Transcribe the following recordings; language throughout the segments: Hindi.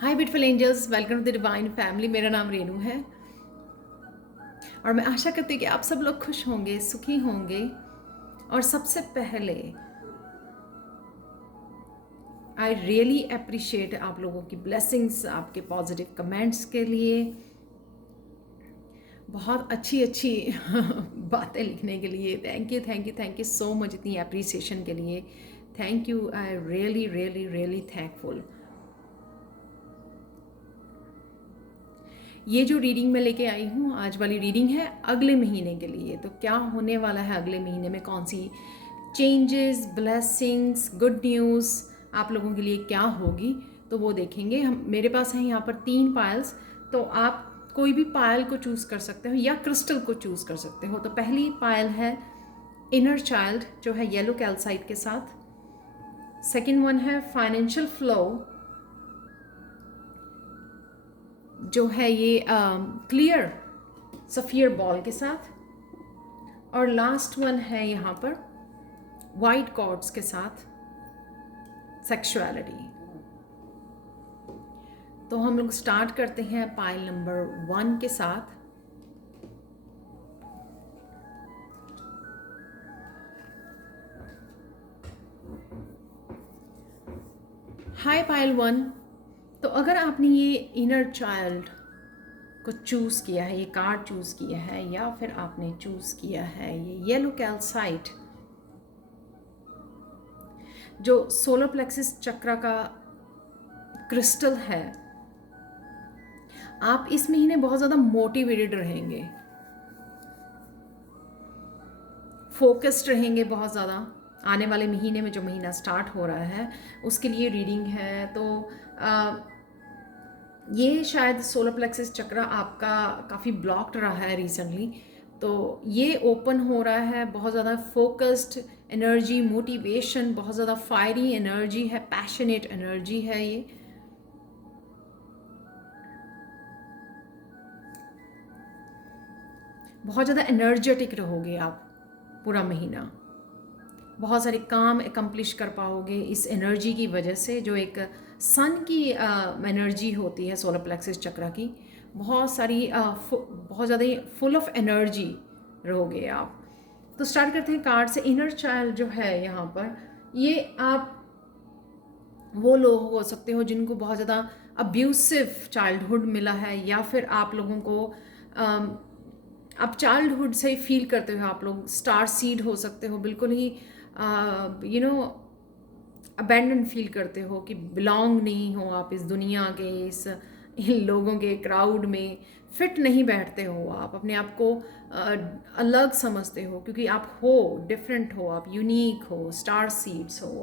Hi beautiful angels, welcome to the divine family. मेरा नाम रेनू है और मैं आशा करती हूँ कि आप सब लोग खुश होंगे, सुखी होंगे। और सबसे पहले आई रियली अप्रिशिएट आप लोगों की ब्लेसिंग्स, आपके पॉजिटिव कमेंट्स के लिए, बहुत अच्छी अच्छी बातें लिखने के लिए। Thank you thank you thank you so much, इतनी अप्रिसिएशन के लिए। Thank you, I really really really thankful. ये जो रीडिंग मैं लेके आई हूँ, आज वाली रीडिंग है अगले महीने के लिए। तो क्या होने वाला है अगले महीने में, कौन सी चेंजेस, ब्लेसिंग्स, गुड न्यूज़ आप लोगों के लिए क्या होगी, तो वो देखेंगे हम। मेरे पास है यहाँ पर 3 पायल्स, तो आप कोई भी पायल को चूज़ कर सकते हो या क्रिस्टल को चूज़ कर सकते हो। तो पहली पायल है इनर चाइल्ड, जो है येलो कैल्साइट के साथ। सेकेंड वन है फाइनेंशियल फ्लो, जो है ये क्लियर सफ़ियर बॉल के साथ। और लास्ट वन है यहाँ पर वाइट कॉर्ड्स के साथ, सेक्सुअलिटी। तो हम लोग स्टार्ट करते हैं पाइल नंबर 1 के साथ। Hi pile 1। तो अगर आपने ये इनर चाइल्ड को चूज़ किया है, ये कार्ड चूज़ किया है, या फिर आपने चूज़ किया है ये येलो कैल्साइट, जो सोलर प्लेक्सिस चक्रा का क्रिस्टल है, आप इस महीने बहुत ज़्यादा मोटिवेटेड रहेंगे, फोकस्ड रहेंगे बहुत ज़्यादा। आने वाले महीने में जो महीना स्टार्ट हो रहा है उसके लिए रीडिंग है। तो ये शायद सोलर प्लेक्सिस चक्रा आपका काफ़ी ब्लॉक्ड रहा है रिसेंटली, तो ये ओपन हो रहा है। बहुत ज़्यादा फोकस्ड एनर्जी, मोटिवेशन, बहुत ज़्यादा फायरी एनर्जी है, पैशनेट एनर्जी है ये। बहुत ज़्यादा एनर्जेटिक रहोगे आप पूरा महीना, बहुत सारे काम एकम्प्लिश कर पाओगे इस एनर्जी की वजह से, जो एक सन की एनर्जी होती है सोलर प्लेक्सिस चक्रा की। बहुत सारी बहुत ज़्यादा फुल ऑफ एनर्जी रहोगे आप। तो स्टार्ट करते हैं कार्ड से। इनर चाइल्ड जो है यहाँ पर, ये आप वो लोग हो सकते हो जिनको बहुत ज़्यादा अब्यूसिव चाइल्डहुड मिला है, या फिर आप लोगों को आप चाइल्डहुड से ही फील करते हो, आप लोग स्टार सीड हो सकते हो, बिल्कुल ही अबैंडन फील करते हो कि बिलोंग नहीं हो आप इस दुनिया के, इन लोगों के क्राउड में फिट नहीं बैठते हो आप, अपने आप को अलग समझते हो, क्योंकि आप हो डिफरेंट हो, आप यूनिक हो, स्टार सीड्स हो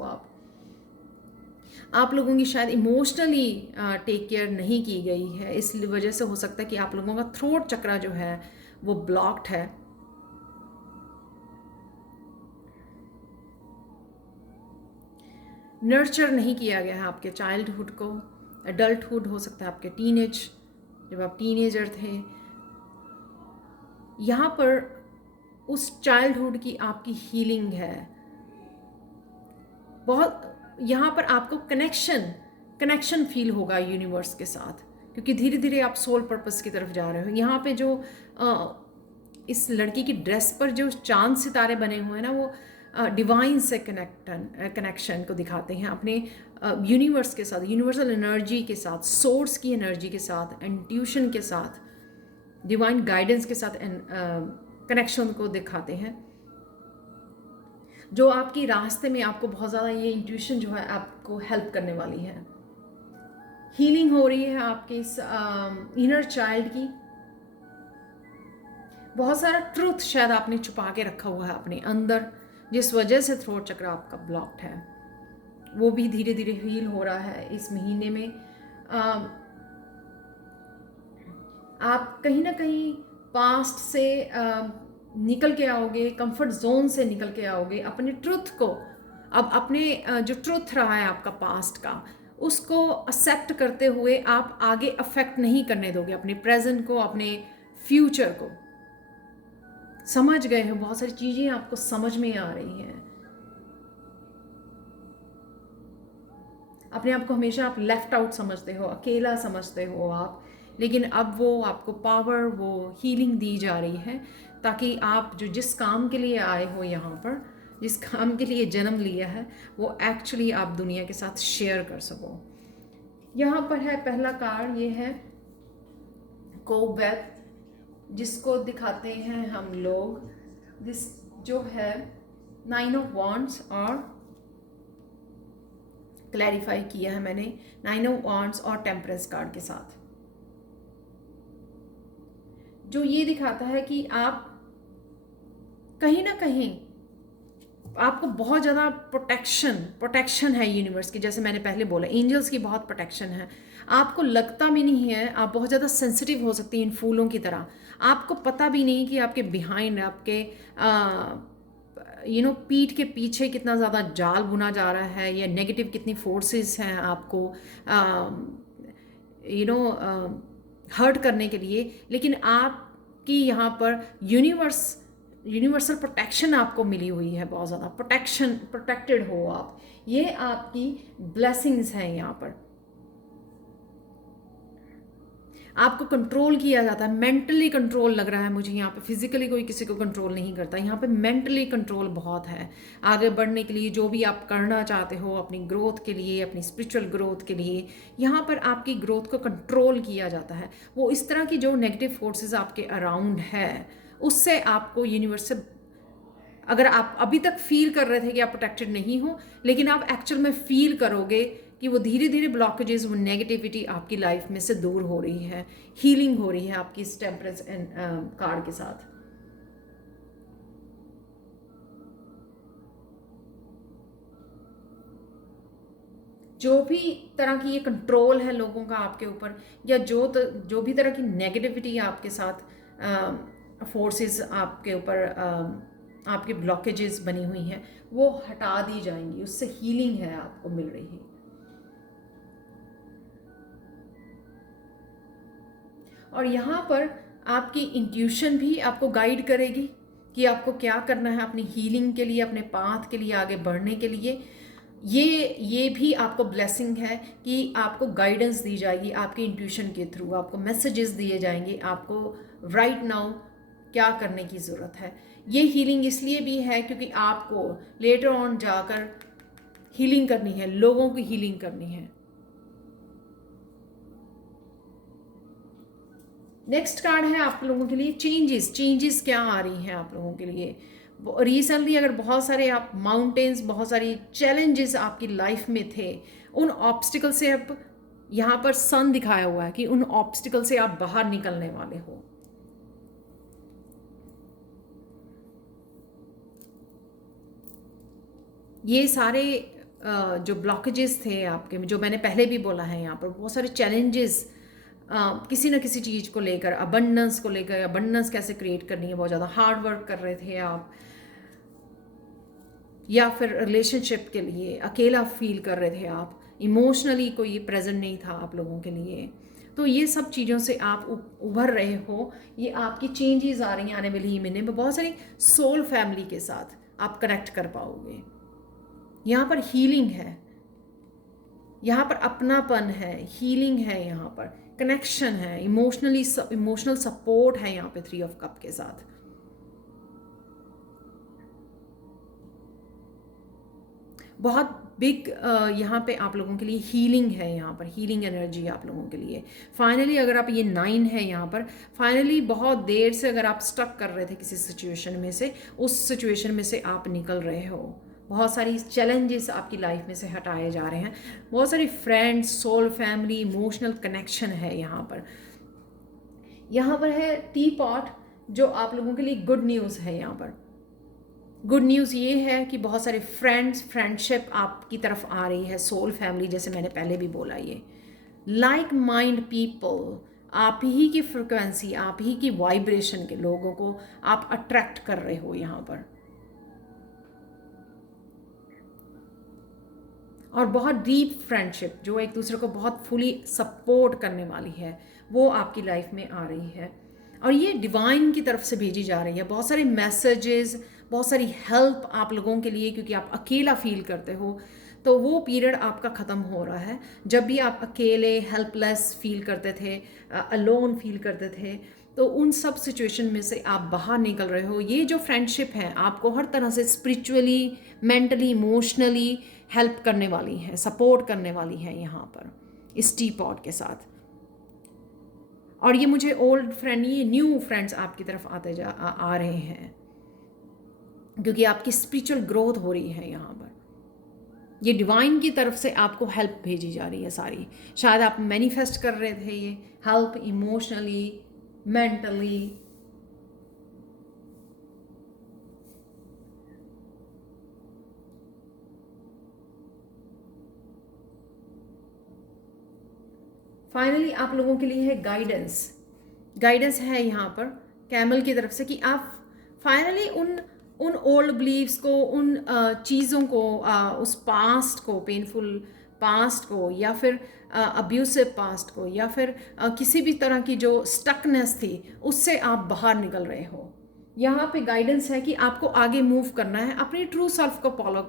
आप लोगों की शायद इमोशनली टेक केयर नहीं की गई है, इस वजह से हो सकता है कि आप लोगों का थ्रोट चक्रा जो है वो ब्लॉक्ड है। नर्चर नहीं किया गया है आपके चाइल्डहुड को। एडल्टहुड हो सकता है आपके टीनेज, जब आप टीनेजर थे, यहाँ पर उस चाइल्डहुड की आपकी हीलिंग है बहुत। यहाँ पर आपको कनेक्शन फील होगा यूनिवर्स के साथ, क्योंकि धीरे धीरे आप सोल पर्पस की तरफ जा रहे हो। यहाँ पे जो इस लड़की की ड्रेस पर जो चांद सितारे बने हुए हैं ना, वो डिवाइन से कनेक्शन को दिखाते हैं, अपने यूनिवर्स के साथ, यूनिवर्सल एनर्जी के साथ, सोर्स की एनर्जी के साथ, इंट्यूशन के साथ, डिवाइन गाइडेंस के साथ कनेक्शन को दिखाते हैं, जो आपकी रास्ते में आपको बहुत ज़्यादा ये इंट्यूशन जो है आपको हेल्प करने वाली है। हीलिंग हो रही है आपके इस इनर चाइल्ड की। बहुत सारा ट्रूथ शायद आपने छुपा के रखा हुआ है अपने अंदर, जिस वजह से थ्रोट चक्र आपका ब्लॉक्ड है, वो भी धीरे धीरे हील हो रहा है इस महीने में। आप कहीं ना कहीं पास्ट से निकल के आओगे, कंफर्ट जोन से निकल के आओगे, अपने ट्रुथ को, अब अपने जो ट्रुथ रहा है आपका पास्ट का, उसको एक्सेप्ट करते हुए आप आगे अफेक्ट नहीं करने दोगे अपने प्रेजेंट को, अपने फ्यूचर को। समझ गए हो, बहुत सारी चीज़ें आपको समझ में आ रही हैं। अपने आप को हमेशा आप लेफ्ट आउट समझते हो, अकेला समझते हो आप, लेकिन अब वो आपको पावर, वो हीलिंग दी जा रही है ताकि आप जो जिस काम के लिए आए हो यहाँ पर, जिस काम के लिए जन्म लिया है, वो एक्चुअली आप दुनिया के साथ शेयर कर सको। यहाँ पर है पहला कार्ड, ये है कोबेथ, जिसको दिखाते हैं हम लोग, जिस जो है 9 ऑफ वॉन्ड्स, और क्लैरिफाई किया है मैंने 9 ऑफ वॉन्ड्स और टेम्परेंस कार्ड के साथ, जो ये दिखाता है कि आप कहीं ना कहीं आपको बहुत ज़्यादा प्रोटेक्शन है यूनिवर्स की। जैसे मैंने पहले बोला, एंजल्स की बहुत प्रोटेक्शन है। आपको लगता भी नहीं है, आप बहुत ज़्यादा सेंसिटिव हो सकती हैं इन फूलों की तरह। आपको पता भी नहीं कि आपके बिहाइंड, आपके पीठ के पीछे कितना ज़्यादा जाल बुना जा रहा है, या नेगेटिव कितनी फोर्सेस हैं आपको हर्ट करने के लिए। लेकिन आपकी यहाँ पर यूनिवर्सल प्रोटेक्शन आपको मिली हुई है, बहुत ज़्यादा प्रोटेक्टेड हो आप। ये आपकी ब्लेसिंग्स हैं। यहाँ पर आपको कंट्रोल किया जाता है, मेंटली कंट्रोल लग रहा है मुझे यहाँ पे। फिजिकली कोई किसी को कंट्रोल नहीं करता, यहाँ पे मेंटली कंट्रोल बहुत है। आगे बढ़ने के लिए जो भी आप करना चाहते हो, अपनी ग्रोथ के लिए, अपनी स्पिरिचुअल ग्रोथ के लिए, यहाँ पर आपकी ग्रोथ को कंट्रोल किया जाता है। वो इस तरह की जो नेगेटिव फोर्सेस आपके अराउंड है, उससे आपको यूनिवर्स से, अगर आप अभी तक फील कर रहे थे कि आप प्रोटेक्टेड नहीं हो, लेकिन आप एक्चुअल में फील करोगे कि वो धीरे धीरे ब्लॉकेजेस, वो नेगेटिविटी आपकी लाइफ में से दूर हो रही है, हीलिंग हो रही है आपकी इस टेम्परेंस कार्ड के साथ। जो भी तरह की ये कंट्रोल है लोगों का आपके ऊपर, या जो भी तरह की नेगेटिविटी आपके साथ फोर्सेस आपके ऊपर, आपके ब्लॉकेजेस बनी हुई हैं, वो हटा दी जाएंगी। उससे हीलिंग है आपको मिल रही है। और यहाँ पर आपकी इंट्यूशन भी आपको गाइड करेगी कि आपको क्या करना है अपनी हीलिंग के लिए, अपने पाथ के लिए, आगे बढ़ने के लिए। ये भी आपको ब्लेसिंग है कि आपको गाइडेंस दी जाएगी आपके इंट्यूशन के थ्रू। आपको मैसेजेस दिए जाएंगे, आपको राइट नाउ क्या करने की ज़रूरत है। ये हीलिंग इसलिए भी है क्योंकि आपको लेटर ऑन जाकर हीलिंग करनी है, लोगों की हीलिंग करनी है। नेक्स्ट कार्ड है आप लोगों के लिए चेंजेस क्या आ रही हैं आप लोगों के लिए। रिसेंटली अगर बहुत सारे आप माउंटेन्स, बहुत सारी चैलेंजेस आपकी लाइफ में थे, उन ऑब्स्टिकल से अब यहाँ पर सन दिखाया हुआ है कि उन ऑब्स्टिकल से आप बाहर निकलने वाले हो। ये सारे जो ब्लॉकेजेस थे आपके, जो मैंने पहले भी बोला है, यहाँ पर बहुत सारे चैलेंजेस किसी न किसी चीज़ को लेकर, अबंडेंस को लेकर, अबंडेंस कैसे क्रिएट करनी है, बहुत ज़्यादा हार्ड वर्क कर रहे थे आप, या फिर रिलेशनशिप के लिए अकेला फील कर रहे थे आप, इमोशनली कोई प्रेजेंट नहीं था आप लोगों के लिए। तो ये सब चीज़ों से आप उभर रहे हो। ये आपकी चेंजेस आ रही हैं आने वाली महीने में। बहुत सारी सोल फैमिली के साथ आप कनेक्ट कर पाओगे। यहाँ पर हीलिंग है, यहाँ पर अपनापन है, हीलिंग है, यहाँ पर कनेक्शन है, इमोशनल सपोर्ट है यहाँ पे 3 ऑफ कप के साथ। बहुत बिग यहाँ पे आप लोगों के लिए हीलिंग है, यहाँ पर हीलिंग एनर्जी आप लोगों के लिए। फाइनली अगर आप, ये 9 है यहाँ पर, फाइनली बहुत देर से अगर आप स्टक कर रहे थे किसी सिचुएशन में से, उस सिचुएशन में से आप निकल रहे हो। बहुत सारी चैलेंजेस आपकी लाइफ में से हटाए जा रहे हैं। बहुत सारी friends, soul family, emotional connection है यहाँ पर। यहाँ पर है टी पॉट, जो आप लोगों के लिए गुड न्यूज़ है। यहाँ पर गुड न्यूज़ ये है कि बहुत सारे फ्रेंडशिप आपकी तरफ आ रही है, सोल फैमिली, जैसे मैंने पहले भी बोला। ये लाइक माइंड पीपल, आप ही की फ्रिक्वेंसी, आप ही की वाइब्रेशन के लोगों को आप अट्रैक्ट कर रहे हो यहाँ पर। और बहुत डीप फ्रेंडशिप, जो एक दूसरे को बहुत फुली सपोर्ट करने वाली है, वो आपकी लाइफ में आ रही है। और ये डिवाइन की तरफ से भेजी जा रही है। बहुत सारे मैसेजेस, बहुत सारी हेल्प आप लोगों के लिए, क्योंकि आप अकेला फील करते हो। तो वो पीरियड आपका ख़त्म हो रहा है। जब भी आप अकेले हेल्पलेस फील करते थे, अलोन फील करते थे, तो उन सब सिचुएशन में से आप बाहर निकल रहे हो। ये जो फ्रेंडशिप है आपको हर तरह से स्पिरिचुअली, मेंटली, इमोशनली हेल्प करने वाली है, सपोर्ट करने वाली है यहाँ पर इस टी पॉट के साथ। और ये मुझे ओल्ड फ्रेंड, ये न्यू फ्रेंड्स आपकी तरफ आ रहे हैं, क्योंकि आपकी स्पिरिचुअल ग्रोथ हो रही है यहाँ पर। ये डिवाइन की तरफ से आपको हेल्प भेजी जा रही है सारी। शायद आप मैनिफेस्ट कर रहे थे ये हेल्प इमोशनली, मेंटली। फाइनली आप लोगों के लिए है गाइडेंस। गाइडेंस है यहाँ पर कैमल की तरफ से कि आप फाइनली उन ओल्ड बिलीव्स को, उन चीज़ों को, उस पास्ट को, पेनफुल पास्ट को, या फिर अब्यूसिव पास्ट को, या फिर किसी भी तरह की जो स्टकनेस थी उससे आप बाहर निकल रहे हो। यहाँ पे गाइडेंस है कि आपको आगे मूव करना है, अपनी ट्रू सेल्फ को फॉलो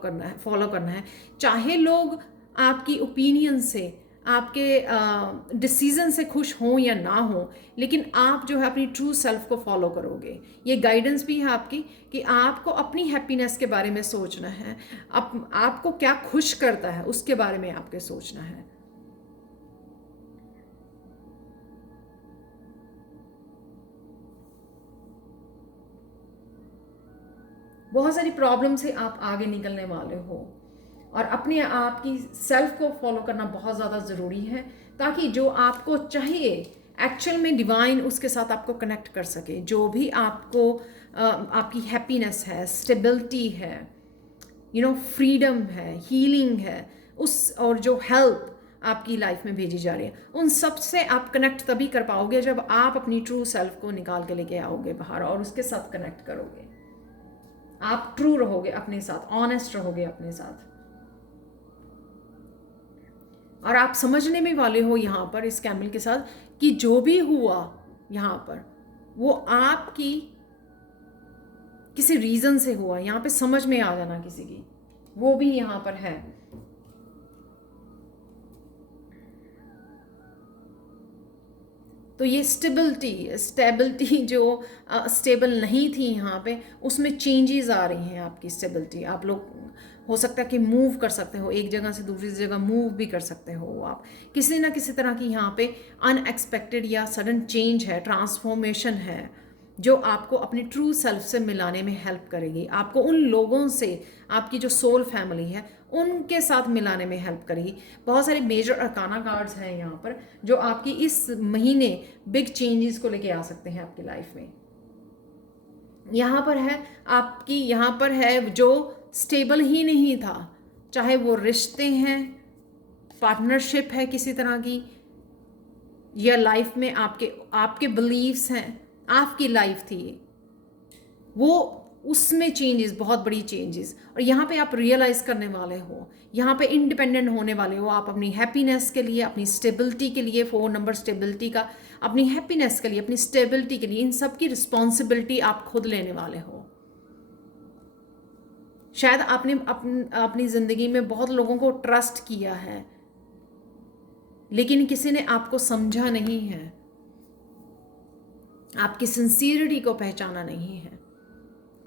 करना है। चाहे लोग आपकी ओपिनियन से, आपके डिसीजन से खुश हों या ना हों, लेकिन आप जो है अपनी ट्रू सेल्फ को फॉलो करोगे। ये गाइडेंस भी है आपकी कि आपको अपनी हैप्पीनेस के बारे में सोचना है, आपको क्या खुश करता है उसके बारे में आपके सोचना है। बहुत सारी प्रॉब्लम से आप आगे निकलने वाले हो, और अपने आप की सेल्फ को फॉलो करना बहुत ज़्यादा ज़रूरी है, ताकि जो आपको चाहिए एक्चुअल में डिवाइन उसके साथ आपको कनेक्ट कर सके। जो भी आपको आपकी हैप्पीनेस है, स्टेबिलिटी है, फ्रीडम है, हीलिंग है, और जो हेल्प आपकी लाइफ में भेजी जा रही है, उन सब से आप कनेक्ट तभी कर पाओगे जब आप अपनी ट्रू सेल्फ को निकाल के लेके आओगे बाहर और उसके साथ कनेक्ट करोगे। आप ट्रू रहोगे अपने साथ, ऑनेस्ट रहोगे अपने साथ, और आप समझने में वाले हो यहाँ पर इस कैमल के साथ कि जो भी हुआ यहाँ पर वो आपकी किसी रीज़न से हुआ। यहाँ पे समझ में आ जाना किसी की, वो भी यहाँ पर है। तो ये स्टेबिलिटी जो स्टेबल नहीं थी यहाँ पे, उसमें चेंजेस आ रही हैं आपकी स्टेबिलिटी। आप लोग हो सकता है कि मूव कर सकते हो, एक जगह से दूसरी जगह मूव भी कर सकते हो आप। किसी ना किसी तरह की यहाँ पे अनएक्सपेक्टेड या सडन चेंज है, ट्रांसफॉर्मेशन है, जो आपको अपनी ट्रू सेल्फ से मिलाने में हेल्प करेगी। आपको उन लोगों से, आपकी जो सोल फैमिली है उनके साथ मिलाने में हेल्प करेगी। बहुत सारे मेजर अरकाना कार्ड्स हैं यहाँ पर जो आपकी इस महीने बिग चेंजेस को लेके आ सकते हैं आपकी लाइफ में। यहाँ पर है आपकी, यहाँ पर है जो स्टेबल ही नहीं था, चाहे वो रिश्ते हैं, पार्टनरशिप है किसी तरह की, या लाइफ में आपके बिलीव्स हैं, आपकी लाइफ थी वो, उसमें चेंजेस, बहुत बड़ी चेंजेस। और यहाँ पे आप रियलाइज़ करने वाले हो, यहाँ पे इंडिपेंडेंट होने वाले हो आप अपनी हैप्पीनेस के लिए, अपनी स्टेबिलिटी के लिए। 4 नंबर स्टेबिलिटी का, अपनी हैप्पीनेस के लिए, अपनी स्टेबिलिटी के लिए, इन सब की रिस्पॉन्सिबिलिटी आप खुद लेने वाले हो। शायद आपने अपनी ज़िंदगी में बहुत लोगों को ट्रस्ट किया है, लेकिन किसी ने आपको समझा नहीं है, आपकी सिंसियरिटी को पहचाना नहीं है।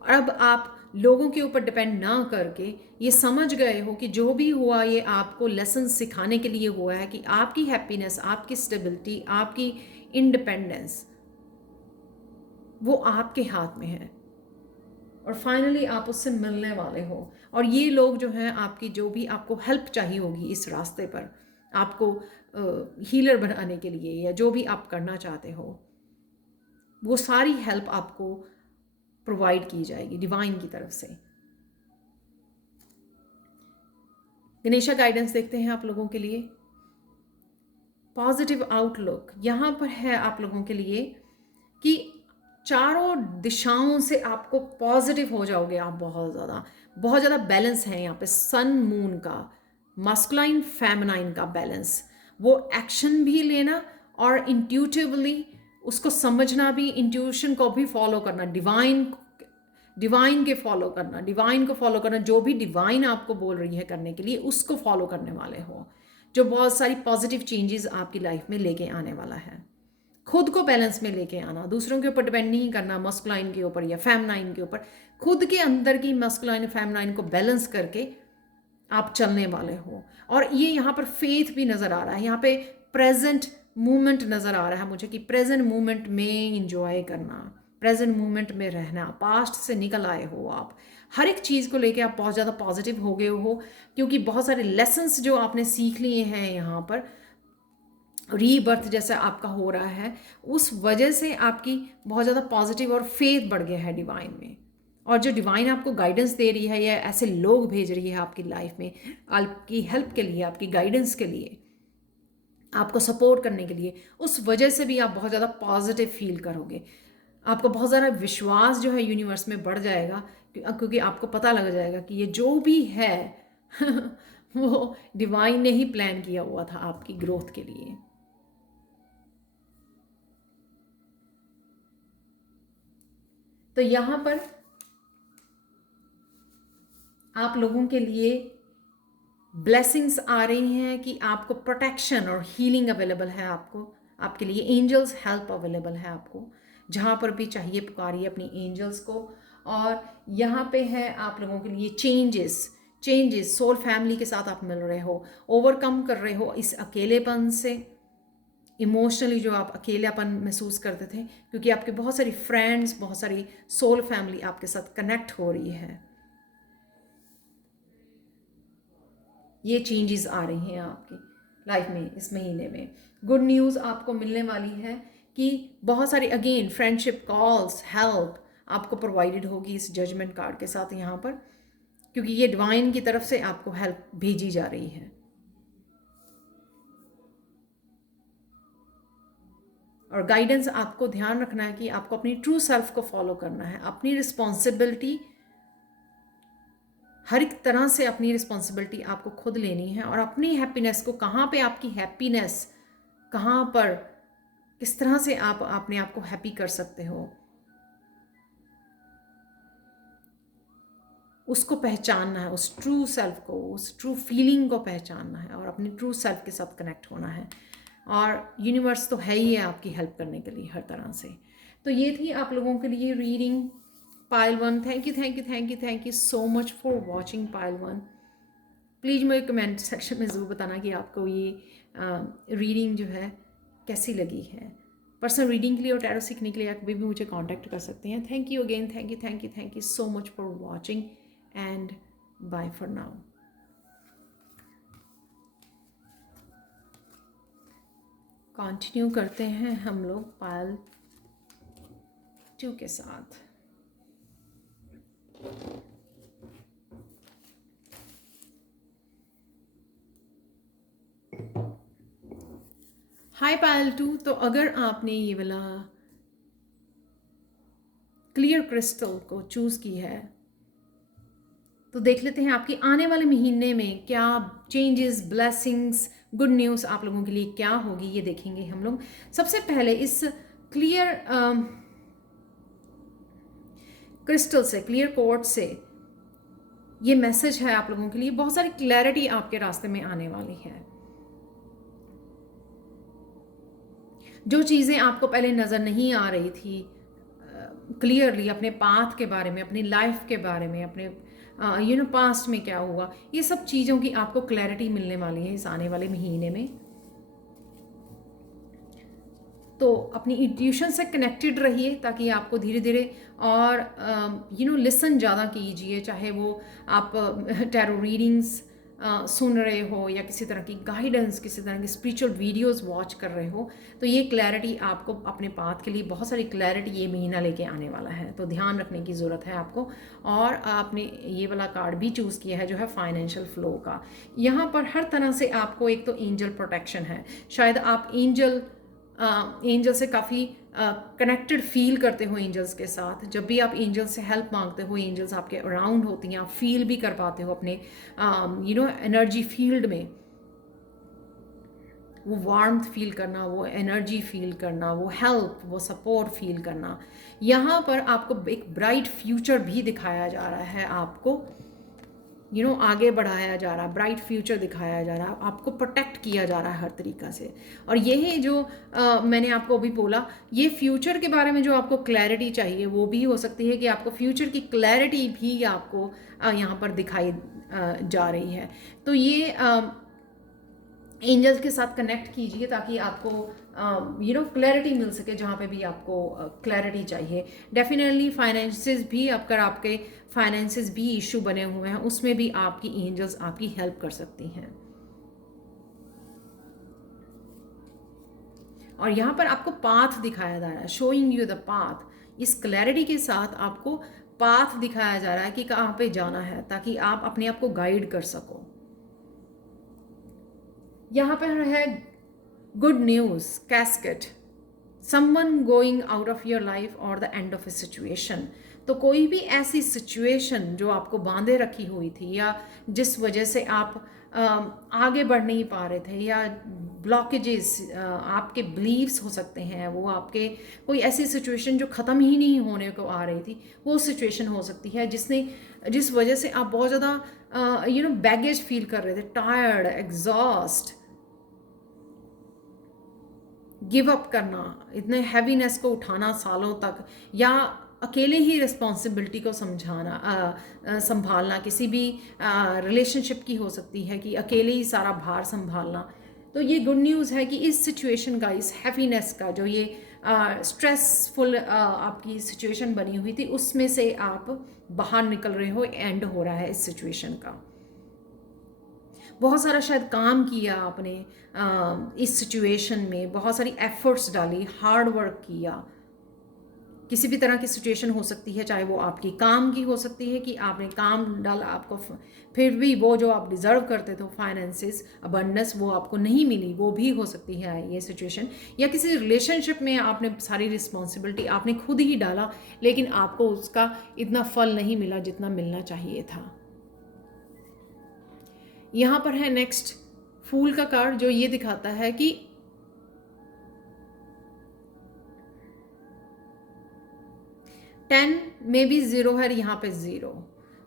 और अब आप लोगों के ऊपर डिपेंड ना करके ये समझ गए हो कि जो भी हुआ ये आपको लेसन सिखाने के लिए हुआ है, कि आपकी हैप्पीनेस, आपकी स्टेबिलिटी, आपकी इंडिपेंडेंस वो आपके हाथ में है। और फाइनली आप उससे मिलने वाले हो, और ये लोग जो हैं आपकी, जो भी आपको हेल्प चाहिए होगी इस रास्ते पर, आपको हीलर बनाने के लिए, या जो भी आप करना चाहते हो, वो सारी हेल्प आपको प्रोवाइड की जाएगी डिवाइन की तरफ से। गणेशा गाइडेंस देखते हैं आप लोगों के लिए। पॉजिटिव आउटलुक यहाँ पर है आप लोगों के लिए कि चारों दिशाओं से आपको पॉजिटिव हो जाओगे आप। बहुत ज़्यादा बैलेंस है यहाँ पे, सन मून का, मस्कुलाइन फेमिनाइन का बैलेंस। वो एक्शन भी लेना और इंट्यूटिवली उसको समझना भी, इंट्यूशन को भी फॉलो करना, डिवाइन डिवाइन के फॉलो करना, डिवाइन को फॉलो करना, जो भी डिवाइन आपको बोल रही है करने के लिए उसको फॉलो करने वाले हो, जो बहुत सारी पॉजिटिव चेंजेस आपकी लाइफ में लेके आने वाला है। खुद को बैलेंस में लेके आना, दूसरों के ऊपर डिपेंड नहीं करना, मस्कुलाइन के ऊपर या फेमनाइन के ऊपर, खुद के अंदर की मस्कुलाइन फेमनाइन को बैलेंस करके आप चलने वाले हो। और ये यहाँ पर फेथ भी नज़र आ रहा है, यहाँ पे प्रेजेंट मूवमेंट नज़र आ रहा है मुझे कि प्रेजेंट मूवमेंट में इंजॉय करना, प्रेजेंट मूवमेंट में रहना, पास्ट से निकल आए हो आप, हर एक चीज़ को लेके आप बहुत ज़्यादा पॉजिटिव हो गए हो, क्योंकि बहुत सारे लेसन्स जो आपने सीख लिए हैं यहाँ पर, रीबर्थ जैसा आपका हो रहा है, उस वजह से आपकी बहुत ज़्यादा पॉजिटिव और फेथ बढ़ गया है डिवाइन में। और जो डिवाइन आपको गाइडेंस दे रही है या ऐसे लोग भेज रही है आपकी लाइफ में आपकी हेल्प के लिए, आपकी गाइडेंस के लिए, आपको सपोर्ट करने के लिए, उस वजह से भी आप बहुत ज़्यादा पॉजिटिव फील करोगे। आपको बहुत ज़्यादा विश्वास जो है यूनिवर्स में बढ़ जाएगा, क्योंकि आपको पता लग जाएगा कि ये जो भी है वो डिवाइन ने ही प्लान किया हुआ था आपकी ग्रोथ के लिए। तो यहाँ पर आप लोगों के लिए ब्लेसिंग्स आ रही हैं कि आपको प्रोटेक्शन और हीलिंग अवेलेबल है, आपको आपके लिए एंजल्स हेल्प अवेलेबल है, आपको जहाँ पर भी चाहिए पुकारिए अपनी एंजल्स को। और यहाँ पे है आप लोगों के लिए चेंजेस सोल फैमिली के साथ आप मिल रहे हो, ओवरकम कर रहे हो इस अकेलेपन से, इमोशनली जो आप अकेलापन महसूस करते थे, क्योंकि आपके बहुत सारी फ्रेंड्स, बहुत सारी सोल फैमिली आपके साथ कनेक्ट हो रही है। ये चेंजेस आ रही हैं आपकी लाइफ में इस महीने में। गुड न्यूज़ आपको मिलने वाली है कि बहुत सारी अगेन फ्रेंडशिप कॉल्स, हेल्प आपको प्रोवाइडेड होगी इस जजमेंट कार्ड के साथ यहाँ पर, क्योंकि ये डिवाइन की तरफ से आपको हेल्प भेजी जा रही है। और गाइडेंस आपको ध्यान रखना है कि आपको अपनी ट्रू सेल्फ को फॉलो करना है, अपनी रिस्पॉन्सिबिलिटी, हर एक तरह से अपनी रिस्पॉन्सिबिलिटी आपको खुद लेनी है। और अपनी हैप्पीनेस को, कहाँ पे आपकी हैप्पीनेस, कहाँ पर किस तरह से आप अपने आप को हैप्पी कर सकते हो, उसको पहचानना है, उस ट्रू सेल्फ को, उस ट्रू फीलिंग को पहचानना है और अपनी ट्रू सेल्फ के साथ कनेक्ट होना है। और यूनिवर्स तो है ही है आपकी हेल्प करने के लिए हर तरह से। तो ये थी आप लोगों के लिए reading pile 1। Thank you so much for watching pile 1। Please मुझे कमेंट सेक्शन में ज़रूर बताना कि आपको ये रीडिंग जो है कैसी लगी है। पर्सनल रीडिंग के लिए और टैरो सीखने के लिए आप कभी भी मुझे कांटेक्ट कर सकते हैं। Thank you again, thank you so much for watching and bye for now. Continue करते हैं हम लोग पाइल 2 के साथ। Hi pile 2। तो अगर आपने ये वाला क्लियर क्रिस्टल को चूज़ की है तो देख लेते हैं आपकी आने वाले महीने में क्या चेंजेस, ब्लेसिंग्स, गुड न्यूज़ आप लोगों के लिए क्या होगी, ये देखेंगे हम लोग। सबसे पहले इस क्लियर क्रिस्टल से, क्लियर क्वार्ट्ज से ये मैसेज है आप लोगों के लिए, बहुत सारी क्लैरिटी आपके रास्ते में आने वाली है। जो चीज़ें आपको पहले नज़र नहीं आ रही थी क्लियरली, अपने पाथ के बारे में, अपनी लाइफ के बारे में, अपने पास्ट में क्या हुआ, ये सब चीज़ों की आपको क्लैरिटी मिलने वाली है इस आने वाले महीने में। तो अपनी इंट्यूशन से कनेक्टेड रहिए ताकि आपको धीरे धीरे और लिसन ज़्यादा कीजिए, चाहे वो आप टैरो रीडिंग्स सुन रहे हो या किसी तरह की गाइडेंस, किसी तरह की स्पिरिचुअल वीडियोस वॉच कर रहे हो, तो ये क्लैरिटी आपको अपने पाथ के लिए बहुत सारी क्लैरिटी ये महीना लेके आने वाला है। तो ध्यान रखने की ज़रूरत है आपको। और आपने ये वाला कार्ड भी चूज़ किया है जो है फाइनेंशियल फ्लो का। यहाँ पर हर तरह से आपको एक तो एंजल प्रोटेक्शन है, शायद आप एंजल से काफ़ी कनेक्टेड फील करते हो एंजल्स के साथ। जब भी आप एंजल से हेल्प मांगते हो, एंजल्स आपके अराउंड होती हैं, आप फील भी कर पाते हो अपने एनर्जी फील्ड में। वो वार्मथ फील करना, वो एनर्जी फील करना, वो हेल्प, वो सपोर्ट फील करना। यहाँ पर आपको एक ब्राइट फ्यूचर भी दिखाया जा रहा है, आपको आगे बढ़ाया जा रहा है, ब्राइट फ्यूचर दिखाया जा रहा है, आपको प्रोटेक्ट किया जा रहा है हर तरीक़ा से। और यही जो मैंने आपको अभी बोला, ये फ्यूचर के बारे में जो आपको क्लैरिटी चाहिए वो भी हो सकती है कि आपको फ्यूचर की क्लैरिटी भी आपको यहाँ पर दिखाई जा रही है। तो ये एंजल्स के साथ कनेक्ट कीजिए ताकि आपको क्लैरिटी मिल सके जहाँ पे भी आपको क्लैरिटी चाहिए। डेफिनेटली फाइनेंसेस भी, अगर आपके फाइनेंसेस भी इशू बने हुए हैं, उसमें भी आपकी एंजल्स आपकी हेल्प कर सकती हैं। और यहाँ पर आपको पाथ दिखाया जा रहा है, शोइंग यू द पाथ। इस क्लैरिटी के साथ आपको पाथ दिखाया जा रहा है कि कहाँ पे जाना है, ताकि आप अपने आप को गाइड कर सको। यहाँ पर है good news casket, someone going out of your life और the end of a situation. तो कोई भी ऐसी सिचुएशन जो आपको बांधे रखी हुई थी, या जिस वजह से आप आगे बढ़ नहीं पा रहे थे, या ब्लॉकेजेस, आपके बिलीव्स हो सकते हैं, वो आपके कोई ऐसी सिचुएशन जो ख़त्म ही नहीं होने को आ रही थी, वो सिचुएशन हो सकती है जिस वजह से आप बहुत ज़्यादा बैगेज फील कर रहे थे, टायर्ड, एग्जॉस्ट, गिव अप करना, इतने हैवीनेस को उठाना सालों तक, या अकेले ही रिस्पॉन्सिबिलिटी को संभालना, किसी भी रिलेशनशिप की हो सकती है कि अकेले ही सारा भार संभालना। तो ये गुड न्यूज़ है कि इस सिचुएशन का, इस हैवीनेस का, जो ये स्ट्रेसफुल आपकी सिचुएशन बनी हुई थी, उसमें से आप बाहर निकल रहे हो, एंड हो रहा है इस सिचुएशन का। बहुत सारा शायद काम किया आपने इस सिचुएशन में, बहुत सारी एफर्ट्स डाली, हार्ड वर्क किया। किसी भी तरह की सिचुएशन हो सकती है, चाहे वो आपकी काम की हो सकती है कि आपने काम डाला, आपको फिर भी वो जो आप डिज़र्व करते थे, फाइनेंसेस, अबंडेंस, वो आपको नहीं मिली, वो भी हो सकती है ये सिचुएशन। या किसी रिलेशनशिप में आपने सारी रिस्पॉन्सिबिलिटी आपने खुद ही डाला, लेकिन आपको उसका इतना फल नहीं मिला जितना मिलना चाहिए था। यहाँ पर है नेक्स्ट फूल का कार्ड, जो ये दिखाता है कि टेन में भी ज़ीरो है, यहाँ पे ज़ीरो,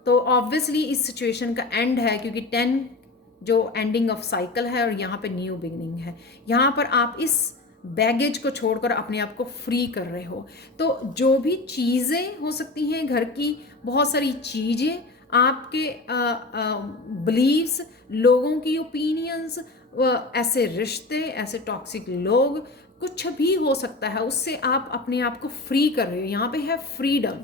तो ऑब्वियसली इस सिचुएशन का एंड है, क्योंकि 10 जो एंडिंग ऑफ साइकिल है, और यहाँ पे न्यू बिगनिंग है। यहाँ पर आप इस बैगेज को छोड़कर अपने आप को फ्री कर रहे हो। तो जो भी चीज़ें हो सकती हैं घर की, बहुत सारी चीज़ें, आपके बिलीव्स, लोगों की ओपिनियंस, ऐसे रिश्ते, ऐसे टॉक्सिक लोग, कुछ भी हो सकता है, उससे आप अपने आप को फ्री कर रहे हो। यहाँ पे है फ्रीडम।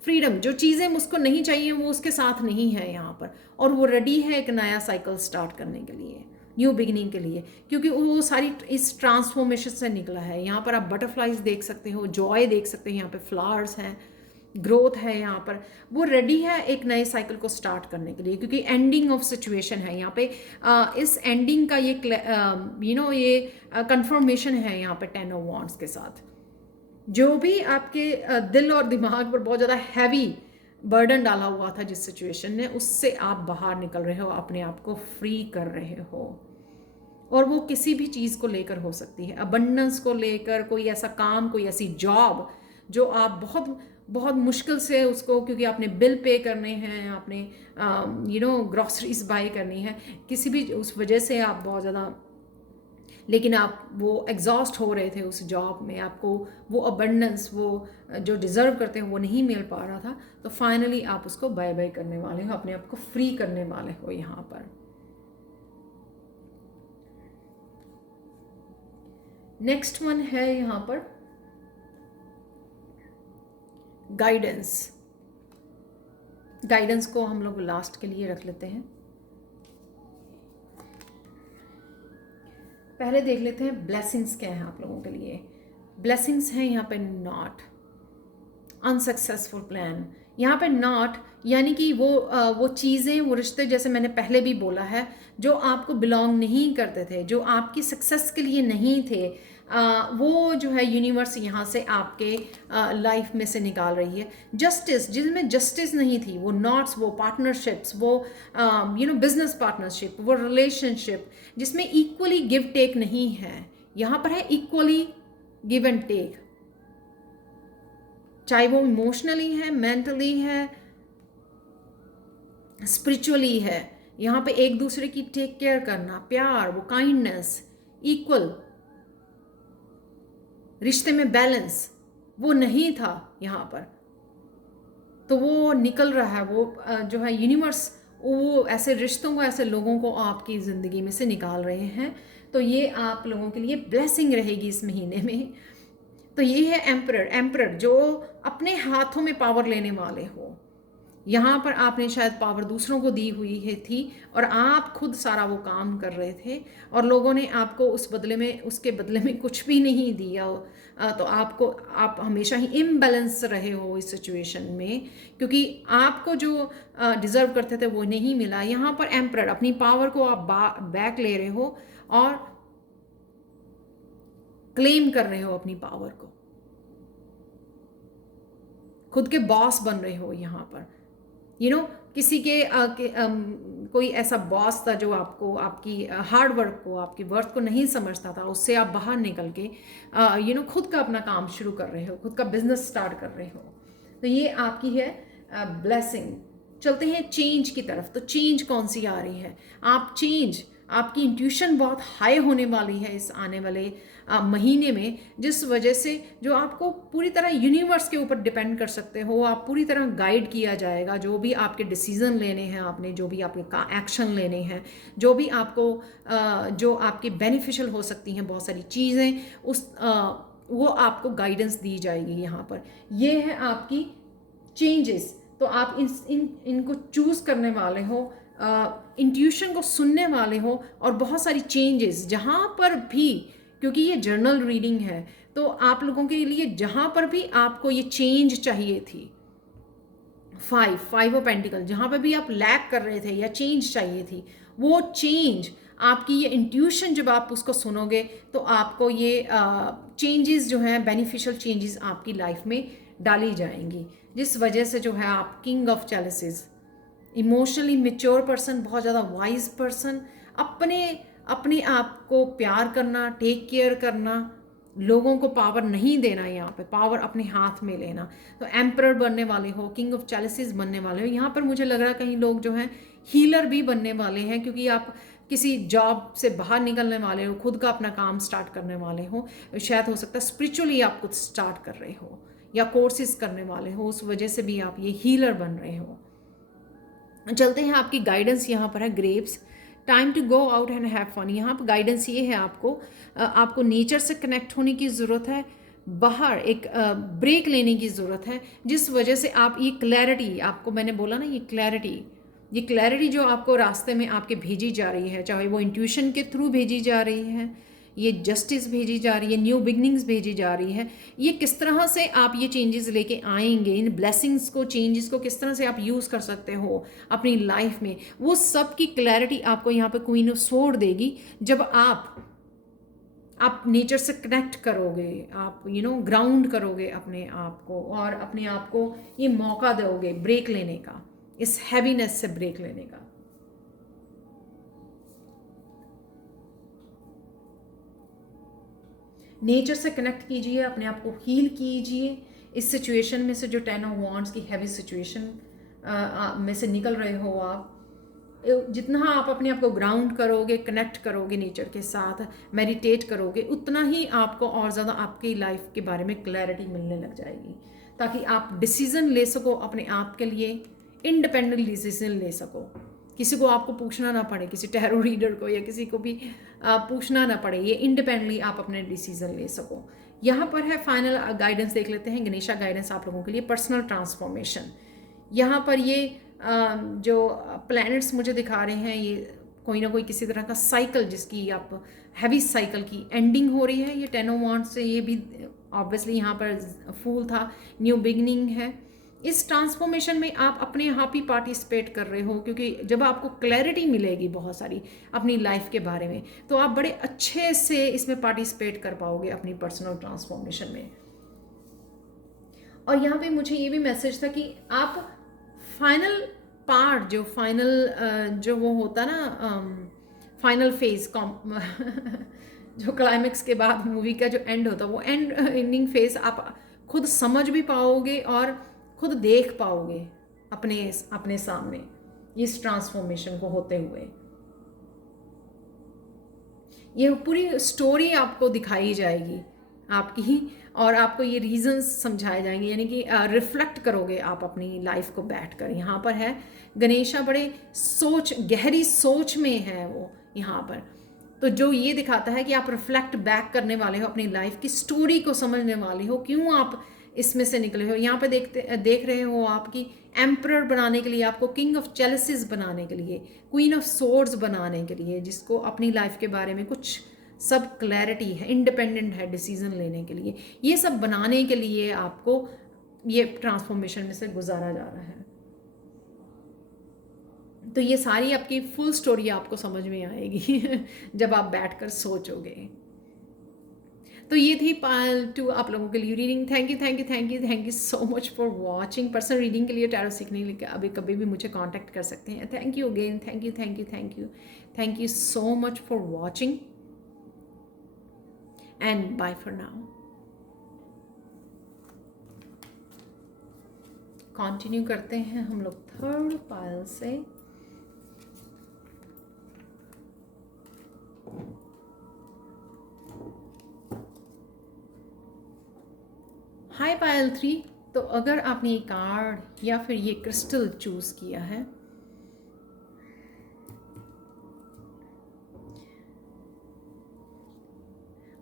फ्रीडम, जो चीज़ें मुझको नहीं चाहिए वो उसके साथ नहीं है यहाँ पर, और वो रेडी है एक नया साइकिल स्टार्ट करने के लिए, न्यू बिगिनिंग के लिए, क्योंकि वो सारी इस ट्रांसफॉर्मेशन से निकला है। यहाँ पर आप बटरफ्लाइज देख सकते हो, जॉय देख सकते हो, यहाँ पे फ्लावर्स हैं, ग्रोथ है, यहाँ पर वो रेडी है एक नए साइकिल को स्टार्ट करने के लिए, क्योंकि एंडिंग ऑफ सिचुएशन है यहाँ पे। इस एंडिंग का ये ये कंफर्मेशन है यहाँ पे 10 ऑफ वांड्स के साथ। जो भी आपके दिल और दिमाग पर बहुत ज़्यादा हैवी बर्डन डाला हुआ था जिस सिचुएशन ने, उससे आप बाहर निकल रहे हो, अपने आप को फ्री कर रहे हो। और वो किसी भी चीज़ को लेकर हो सकती है, अबंडेंस को लेकर, कोई ऐसा काम, कोई ऐसी जॉब जो आप बहुत बहुत मुश्किल से उसको, क्योंकि आपने बिल पे करने हैं, आपने ग्रॉसरीज बाय करनी है, किसी भी उस वजह से आप बहुत ज़्यादा, लेकिन आप वो एग्जॉस्ट हो रहे थे उस जॉब में, आपको वो अबंडेंस, वो जो डिज़र्व करते हैं वो नहीं मिल पा रहा था, तो फाइनली आप उसको बाय बाय करने वाले हो, अपने आप को फ्री करने वाले हो। यहाँ पर नेक्स्ट वन है यहाँ पर गाइडेंस। गाइडेंस को हम लोग लास्ट के लिए रख लेते हैं। पहले देख लेते हैं ब्लेसिंग्स क्या हैं आप लोगों के लिए। ब्लेसिंग्स हैं यहाँ पे नॉट, अनसक्सेसफुल प्लान। यहाँ पे नॉट यानी कि वो चीज़ें, वो रिश्ते, जैसे मैंने पहले भी बोला है, जो आपको बिलोंग नहीं करते थे, जो आपकी सक्सेस के लिए नहीं थे, वो जो है यूनिवर्स यहाँ से आपके लाइफ में से निकाल रही है। जस्टिस, जिसमें जस्टिस नहीं थी, वो नॉट्स, वो पार्टनरशिप्स, वो बिजनेस पार्टनरशिप, वो रिलेशनशिप जिसमें इक्वली गिव टेक नहीं है, यहाँ पर है इक्वली गिव एंड टेक। चाहे वो इमोशनली है, मेंटली है, स्पिरिचुअली है, यहाँ पे एक दूसरे की टेक केयर करना, प्यार, वो काइंडनेस, इक्वल रिश्ते में बैलेंस, वो नहीं था यहाँ पर। तो वो निकल रहा है, वो जो है यूनिवर्स वो ऐसे रिश्तों को, ऐसे लोगों को आपकी ज़िंदगी में से निकाल रहे हैं। तो ये आप लोगों के लिए ब्लेसिंग रहेगी इस महीने में। तो ये है एम्परर। एम्परर जो अपने हाथों में पावर लेने वाले हो। यहाँ पर आपने शायद पावर दूसरों को दी हुई है थी और आप खुद सारा वो काम कर रहे थे और लोगों ने आपको उसके बदले में कुछ भी नहीं दिया। तो आप हमेशा ही इम्बैलेंस रहे हो इस सिचुएशन में, क्योंकि आपको जो डिज़र्व करते थे वो नहीं मिला। यहाँ पर एम्परर, अपनी पावर को आप बैक ले रहे हो और क्लेम कर रहे हो अपनी पावर को, खुद के बॉस बन रहे हो यहाँ पर। किसी कोई ऐसा बॉस था जो आपको, आपकी हार्ड वर्क को, आपकी वर्थ को नहीं समझता था, उससे आप बाहर निकल के खुद का अपना काम शुरू कर रहे हो, खुद का बिजनेस स्टार्ट कर रहे हो। तो ये आपकी है ब्लेसिंग। चलते हैं चेंज की तरफ। तो चेंज कौन सी आ रही है? आपकी इंट्यूशन बहुत हाई होने वाली है इस आने वाले महीने में, जिस वजह से जो आपको पूरी तरह यूनिवर्स के ऊपर डिपेंड कर सकते हो। आप पूरी तरह गाइड किया जाएगा। जो भी आपके डिसीजन लेने हैं, आपने जो भी आपके एक्शन लेने हैं, जो भी आपको जो आपके बेनिफिशियल हो सकती हैं बहुत सारी चीज़ें, वो आपको गाइडेंस दी जाएगी यहाँ पर। ये है आपकी चेंजेस। तो आप इनको चूज़ करने वाले हो, इंट्यूशन को सुनने वाले हो और बहुत सारी चेंजेस जहाँ पर भी, क्योंकि ये जर्नल रीडिंग है, तो आप लोगों के लिए जहाँ पर भी आपको ये चेंज चाहिए थी, फाइव ऑफ पेंटिकल, जहाँ पर भी आप लैक कर रहे थे या चेंज चाहिए थी, वो चेंज आपकी ये इंट्यूशन, जब आप उसको सुनोगे तो आपको ये चेंजेस जो हैं, बेनिफिशियल चेंजेस आपकी लाइफ में डाली जाएंगी, जिस वजह से जो है आप king of challenges, emotionally mature person, बहुत ज़्यादा वाइज पर्सन, अपने आप को प्यार करना, टेक केयर करना, लोगों को पावर नहीं देना, यहाँ पे पावर अपने हाथ में लेना। तो एम्परर बनने वाले हो, किंग ऑफ चैलेंजेस बनने वाले हो। यहाँ पर मुझे लग रहा है कहीं लोग जो हैं हीलर भी बनने वाले हैं, क्योंकि आप किसी जॉब से बाहर निकलने वाले हो, खुद का अपना काम स्टार्ट करने वाले हो। शायद हो सकता है स्पिरिचुअली आप कुछ स्टार्ट कर रहे हो या कोर्सेज करने वाले हो, उस वजह से भी आप ये हीलर बन रहे हो। चलते हैं, आपकी गाइडेंस यहाँ पर है grapes, time to go out and have fun. यहाँ पर गाइडेंस ये है, आपको नेचर से कनेक्ट होने की ज़रूरत है, बाहर एक ब्रेक लेने की ज़रूरत है, जिस वजह से आप ये क्लैरिटी, आपको मैंने बोला ना, ये क्लैरिटी जो आपको रास्ते में आपके भेजी जा रही है, चाहे वो इंट्यूशन के थ्रू भेजी जा रही है, ये जस्टिस भेजी जा रही है, न्यू बिगनिंग्स भेजी जा रही है, ये किस तरह से आप ये चेंजेस लेके आएंगे, इन ब्लेसिंग्स को, चेंजेस को किस तरह से आप यूज़ कर सकते हो अपनी लाइफ में, वो सब की क्लैरिटी आपको यहाँ पे क्वीन ऑफ स्वॉर्ड देगी। जब आप नेचर से कनेक्ट करोगे, आप ग्राउंड करोगे अपने आप को, और अपने आप को ये मौका दोगे ब्रेक लेने का, इस हैवीनेस से ब्रेक लेने का। नेचर से कनेक्ट कीजिए, अपने आप को हील कीजिए इस सिचुएशन में से, जो 10 ऑफ वॉन्ड्स की हैवी सिचुएशन में से निकल रहे हो आप। जितना आप अपने आप को ग्राउंड करोगे, कनेक्ट करोगे नेचर के साथ, मेडिटेट करोगे, उतना ही आपको और ज़्यादा आपकी लाइफ के बारे में क्लैरिटी मिलने लग जाएगी, ताकि आप डिसीज़न ले सको अपने आप के लिए, इंडिपेंडेंट डिसीजन ले सको। किसी को आपको पूछना ना पड़े, किसी टैरो रीडर को या किसी को भी पूछना ना पड़े, ये इंडिपेंडेंटली आप अपने डिसीजन ले सको। यहाँ पर है फाइनल गाइडेंस, देख लेते हैं गणेशा गाइडेंस आप लोगों के लिए, पर्सनल ट्रांसफॉर्मेशन। यहाँ पर ये जो प्लैनेट्स मुझे दिखा रहे हैं, ये कोई ना कोई किसी तरह का साइकिल, जिसकी आप हैवी साइकिल की एंडिंग हो रही है। ये 10 ऑफ वॉन्ड्स से, ये भी ऑब्वियसली यहाँ पर फूल था, न्यू बिगनिंग है, इस ट्रांसफॉर्मेशन में आप अपने आप ही पार्टिसिपेट कर रहे हो, क्योंकि जब आपको क्लैरिटी मिलेगी बहुत सारी अपनी लाइफ के बारे में, तो आप बड़े अच्छे से इसमें पार्टिसिपेट कर पाओगे अपनी पर्सनल ट्रांसफॉर्मेशन में। और यहाँ पे मुझे ये भी मैसेज था कि आप फाइनल पार्ट, जो वो होता ना फाइनल फेज जो क्लाइमेक्स के बाद मूवी का जो एंड होता है, वो एंडिंग फेज आप खुद समझ भी पाओगे और खुद देख पाओगे अपने अपने सामने इस ट्रांसफॉर्मेशन को होते हुए। ये पूरी स्टोरी आपको दिखाई जाएगी आपकी, और आपको ये रीजंस समझाए जाएंगे, यानी कि रिफ्लेक्ट करोगे आप अपनी लाइफ को बैठकर। यहाँ पर है गणेशा बड़े गहरी सोच में है वो यहाँ पर, तो जो ये दिखाता है कि आप रिफ्लेक्ट बैक करने वाले हो अपनी लाइफ की स्टोरी को, समझने वाले हो क्यों आप इसमें से निकले हो। यहाँ पे देख रहे हो आपकी एम्परर बनाने के लिए, आपको किंग ऑफ जेलसिस बनाने के लिए, क्वीन ऑफ सोर्ड्स बनाने के लिए, जिसको अपनी लाइफ के बारे में कुछ सब क्लैरिटी है, इंडिपेंडेंट है डिसीजन लेने के लिए, ये सब बनाने के लिए आपको ये ट्रांसफॉर्मेशन में से गुजारा जा रहा है। तो ये सारी आपकी फुल स्टोरी आपको समझ में आएगी जब आप बैठकर सोचोगे। तो ये थी पायल 2 आप लोगों के लिए reading. Thank you so much for watching. Personal reading के लिए, टैरो सीखने के लिए अभी कभी भी मुझे कांटेक्ट कर सकते हैं। Thank you again, thank you so much for watching and bye for now. Continue करते हैं हम लोग थर्ड पायल से। हाय पायल 3, तो अगर आपने ये कार्ड या फिर ये क्रिस्टल चूज किया है,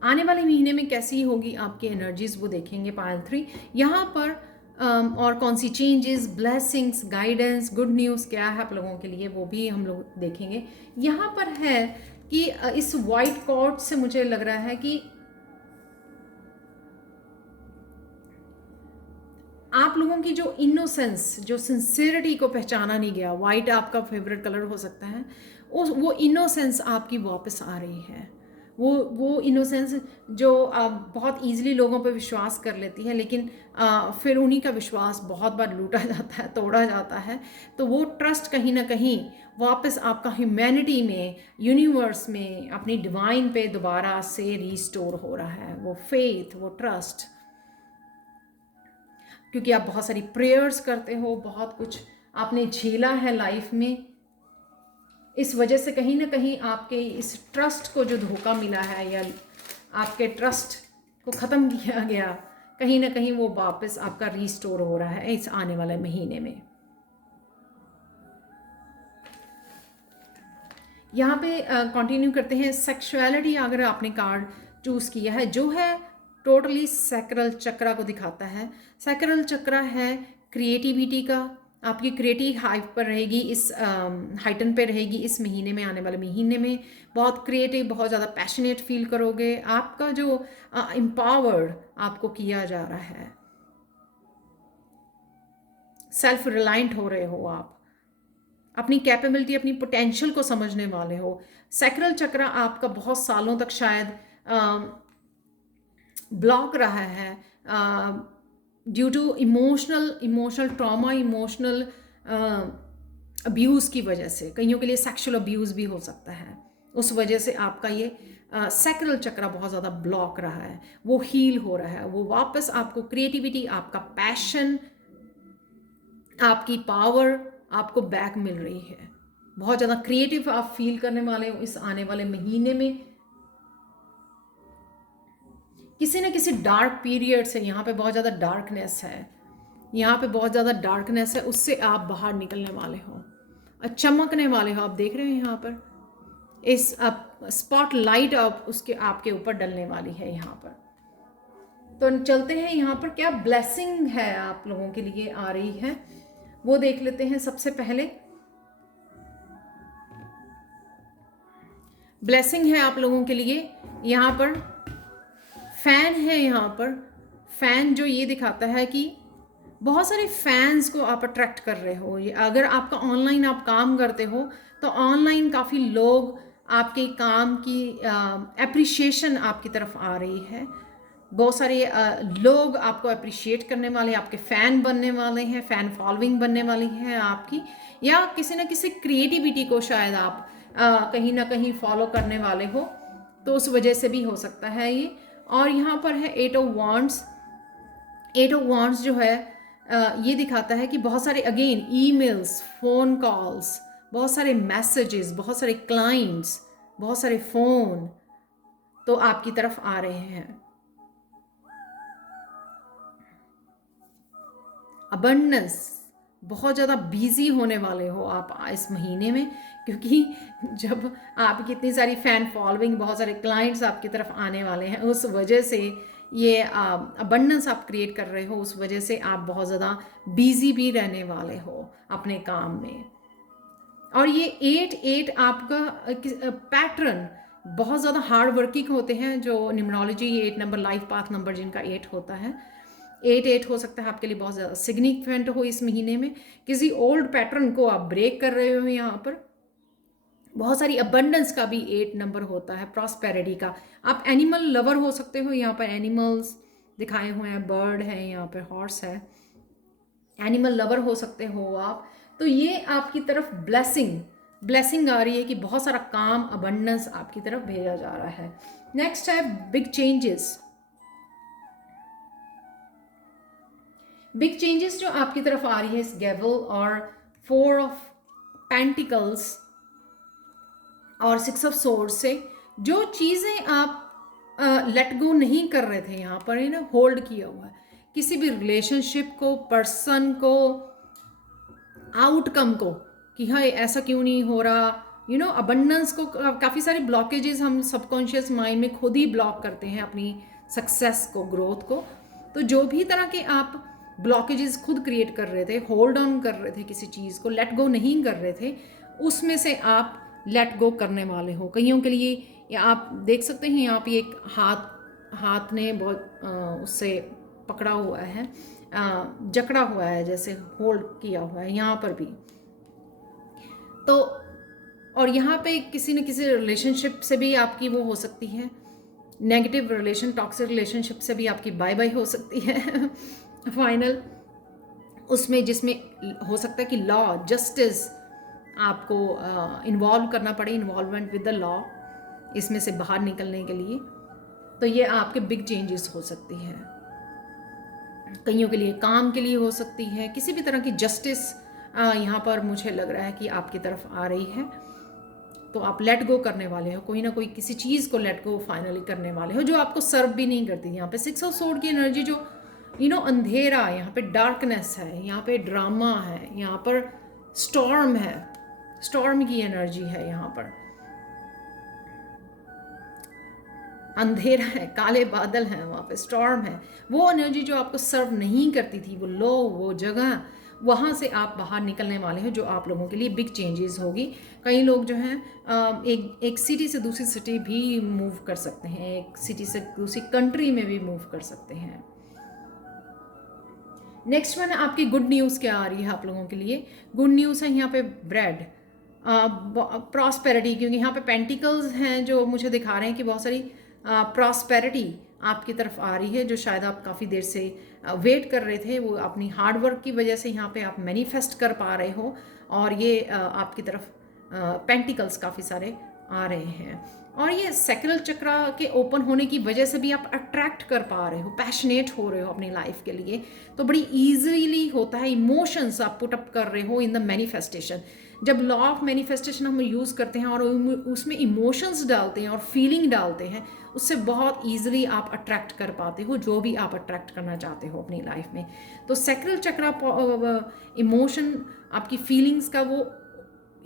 आने वाले महीने में कैसी होगी आपकी एनर्जीज वो देखेंगे पायल 3। यहाँ पर और कौन सी changes, blessings, guidance, good news क्या है आप लोगों के लिए, वो भी हम लोग देखेंगे। यहाँ पर है कि इस वाइट कॉर्ड से मुझे लग रहा है कि आप लोगों की जो इनोसेंस, जो सिंसियरिटी को पहचाना नहीं गया, वाइट आपका फेवरेट कलर हो सकता है, वो इनोसेंस आपकी वापस आ रही है। वो इनोसेंस जो बहुत ईजिली लोगों पे विश्वास कर लेती है, लेकिन फिर उन्हीं का विश्वास बहुत बार लूटा जाता है, तोड़ा जाता है। तो वो ट्रस्ट कहीं ना कहीं वापस आपका ह्यूमैनिटी में, यूनिवर्स में, अपनी डिवाइन पे दोबारा से रीस्टोर हो रहा है। वो फेथ, वो ट्रस्ट, क्योंकि आप बहुत सारी प्रेयर्स करते हो, बहुत कुछ आपने झेला है लाइफ में, इस वजह से कहीं ना कहीं आपके इस ट्रस्ट को जो धोखा मिला है या आपके ट्रस्ट को ख़त्म किया गया, कहीं ना कहीं वो वापस आपका रीस्टोर हो रहा है इस आने वाले महीने में। यहाँ पे कंटिन्यू करते हैं। सेक्सुअलिटी अगर आपने कार्ड चूज़ किया है, जो है टोटली सैक्रल चक्रा को दिखाता है। सैक्रल चक्रा है क्रिएटिविटी का, आपकी क्रिएटिव हाइप पर रहेगी, इस हाइटन पे रहेगी इस महीने में, आने वाले महीने में बहुत क्रिएटिव, बहुत ज़्यादा पैशनेट फील करोगे। आपका जो एम्पावर्ड आपको किया जा रहा है, सेल्फ रिलायंट हो रहे हो आप, अपनी कैपेबिलिटी, अपनी पोटेंशियल को समझने वाले हो। सैक्रल चक्र आपका बहुत सालों तक शायद ब्लॉक रहा है due to emotional trauma, emotional abuse की वजह से। कईयों के लिए सेक्सुअल अब्यूज़ भी हो सकता है, उस वजह से आपका ये सैक्रल चक्र बहुत ज़्यादा ब्लॉक रहा है। वो हील हो रहा है, वो वापस आपको क्रिएटिविटी, आपका पैशन, आपकी पावर आपको बैक मिल रही है। बहुत ज़्यादा क्रिएटिव आप फील करने वाले हो इस आने वाले महीने में। किसी न किसी डार्क पीरियड से, यहाँ पे बहुत ज़्यादा डार्कनेस है, यहाँ पे बहुत ज़्यादा डार्कनेस है, उससे आप बाहर निकलने वाले हो, चमकने वाले हो। आप देख रहे हैं यहाँ पर इस स्पॉट लाइट उसके आपके ऊपर डलने वाली है यहाँ पर। तो चलते हैं यहाँ पर क्या ब्लेसिंग है आप लोगों के लिए आ रही है, वो देख लेते हैं। सबसे पहले ब्लेसिंग है आप लोगों के लिए यहाँ पर फैन है। यहाँ पर फैन जो ये दिखाता है कि बहुत सारे फैंस को आप अट्रैक्ट कर रहे हो। ये अगर आपका ऑनलाइन आप काम करते हो तो ऑनलाइन काफ़ी लोग आपके काम की एप्रिशिएशन आपकी तरफ आ रही है। बहुत सारे लोग आपको अप्रिशिएट करने वाले, आपके फ़ैन बनने वाले हैं, फ़ैन फॉलोइंग बनने वाली है आपकी, या किसी न किसी क्रिएटिविटी को शायद आप कहीं ना कहीं फॉलो करने वाले हो, तो उस वजह से भी हो सकता है ये। और यहाँ पर है 8 ऑफ वांड्स। 8 ऑफ वांड्स जो है ये दिखाता है कि बहुत सारे अगेन ईमेल्स, फ़ोन कॉल्स, बहुत सारे मैसेजेस, बहुत सारे क्लाइंट्स, बहुत सारे फ़ोन तो आपकी तरफ आ रहे हैं। अबंडेंस, बहुत ज़्यादा बिजी होने वाले हो आप इस महीने में, क्योंकि जब आपकी इतनी सारी फ़ैन फॉलोइंग, बहुत सारे क्लाइंट्स आपकी तरफ आने वाले हैं, उस वजह से ये अबंडेंस आप क्रिएट कर रहे हो, उस वजह से आप बहुत ज़्यादा बिजी भी रहने वाले हो अपने काम में। और ये 8 आपका पैटर्न बहुत ज़्यादा हार्ड वर्किंग होते हैं, जो न्यूमरोलॉजी, ये 8 नंबर लाइफ पाथ नंबर जिनका 8 होता है, 8 हो सकता है आपके लिए बहुत ज़्यादा सिग्निफिकेंट हो इस महीने में। किसी ओल्ड पैटर्न को आप ब्रेक कर रहे हो यहाँ पर। बहुत सारी अबंडेंस का भी 8 नंबर होता है, प्रॉस्पेरिटी का। आप एनिमल लवर हो सकते हो, यहाँ पर एनिमल्स दिखाए हुए हैं, बर्ड है, यहाँ पर हॉर्स है, एनिमल लवर हो सकते हो आप। तो ये आपकी तरफ ब्लेसिंग आ रही है कि बहुत सारा काम, अबंडेंस आपकी तरफ भेजा जा रहा है। नेक्स्ट है बिग चेंजेस जो आपकी तरफ आ रही है इस गेवल और 4 ऑफ पेंटिकल्स और 6 ऑफ सोर्ड्स से। जो चीज़ें आप लेट गो नहीं कर रहे थे, यहाँ पर ना होल्ड किया हुआ है, किसी भी रिलेशनशिप को, पर्सन को, आउटकम को, कि हाँ ऐसा क्यों नहीं हो रहा, अबंडेंस को। काफ़ी सारे ब्लॉकेजेस हम सबकॉन्शियस माइंड में खुद ही ब्लॉक करते हैं अपनी सक्सेस को, ग्रोथ को। तो जो भी तरह के आप ब्लॉकेजेस खुद क्रिएट कर रहे थे, होल्ड ऑन कर रहे थे किसी चीज़ को, लेट गो नहीं कर रहे थे, उसमें से आप लेट गो करने वाले हो। कईयों के लिए या आप देख सकते हैं यहाँ पे एक हाथ ने बहुत उससे पकड़ा हुआ है, जकड़ा हुआ है, जैसे होल्ड किया हुआ है यहाँ पर भी। तो और यहाँ पे किसी न किसी रिलेशनशिप से भी आपकी वो हो सकती है, नेगेटिव रिलेशन, टॉक्सिक रिलेशनशिप से भी आपकी बाय बाय हो सकती है फाइनल उसमें, जिसमें हो सकता है कि लॉ, जस्टिस आपको इन्वॉल्व करना पड़े, इन्वॉल्वमेंट विद द लॉ, इसमें से बाहर निकलने के लिए। तो ये आपके बिग चेंजेस हो सकती है। कईयों के लिए काम के लिए हो सकती है, किसी भी तरह की जस्टिस यहाँ पर मुझे लग रहा है कि आपकी तरफ आ रही है। तो आप लेट गो करने वाले हो, कोई ना कोई किसी चीज़ को लेट गो फाइनली करने वाले हो जो आपको सर्व भी नहीं करती। यहाँ पे 6 ऑफ सोर्ड की एनर्जी जो अंधेरा, यहाँ पे डार्कनेस है, यहाँ पे ड्रामा है, यहाँ पर स्टॉर्म है, स्टॉर्म की एनर्जी है, यहाँ पर अंधेरा है, काले बादल हैं, वहाँ पे स्टॉर्म है। वो एनर्जी जो आपको सर्व नहीं करती थी, वो लो, वो जगह, वहाँ से आप बाहर निकलने वाले हो, जो आप लोगों के लिए बिग चेंजेस होगी। कई लोग जो हैं एक सिटी से दूसरी सिटी भी मूव कर सकते हैं, एक सिटी से दूसरी कंट्री में भी मूव कर सकते हैं। नेक्स्ट वन है आपकी गुड न्यूज़ क्या आ रही है आप लोगों के लिए। गुड न्यूज़ है यहाँ पे ब्रेड, प्रॉस्पेरिटी, क्योंकि यहाँ पे पेंटिकल्स हैं जो मुझे दिखा रहे हैं कि बहुत सारी प्रॉस्पेरिटी आपकी तरफ आ रही है, जो शायद आप काफ़ी देर से वेट कर रहे थे। वो अपनी हार्ड वर्क की वजह से यहाँ पे आप मैनिफेस्ट कर पा रहे हो, और ये आपकी तरफ पेंटिकल्स काफ़ी सारे आ रहे हैं। और ये सेक्रल चक्र के ओपन होने की वजह से भी आप अट्रैक्ट कर पा रहे हो, पैशनेट हो रहे हो अपनी लाइफ के लिए। तो बड़ी ईजिली होता है, इमोशंस आप पुट अप कर रहे हो इन द मैनिफेस्टेशन। जब लॉ ऑफ मैनिफेस्टेशन हम यूज़ करते हैं और उसमें इमोशंस डालते हैं और फीलिंग डालते हैं, उससे बहुत ईजिली आप अट्रैक्ट कर पाते हो जो भी आप अट्रैक्ट करना चाहते हो अपनी लाइफ में। तो सेक्रल चक्र, इमोशन, आपकी फीलिंग्स का वो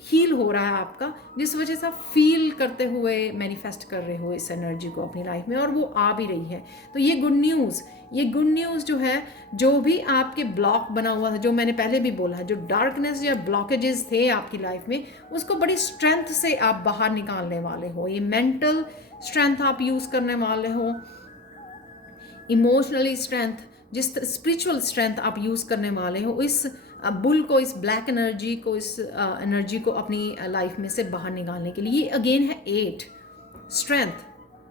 हील हो रहा है आपका, जिस वजह से आप फील करते हुए मैनिफेस्ट कर रहे हो इस एनर्जी को अपनी लाइफ में, और वो आ भी रही है। तो ये गुड न्यूज़ जो है, जो भी आपके ब्लॉक बना हुआ था, जो मैंने पहले भी बोला है, जो डार्कनेस या ब्लॉकेजेस थे आपकी लाइफ में, उसको बड़ी स्ट्रेंथ से आप बाहर निकालने वाले हो। ये मेंटल स्ट्रेंथ आप यूज़ करने वाले हो, इमोशनली स्ट्रेंथ, जिस स्पिरिचुअल स्ट्रेंथ आप यूज़ करने वाले हो, इस बुल को, इस ब्लैक एनर्जी को, इस एनर्जी को अपनी लाइफ में से बाहर निकालने के लिए। ये अगेन है 8 स्ट्रेंथ,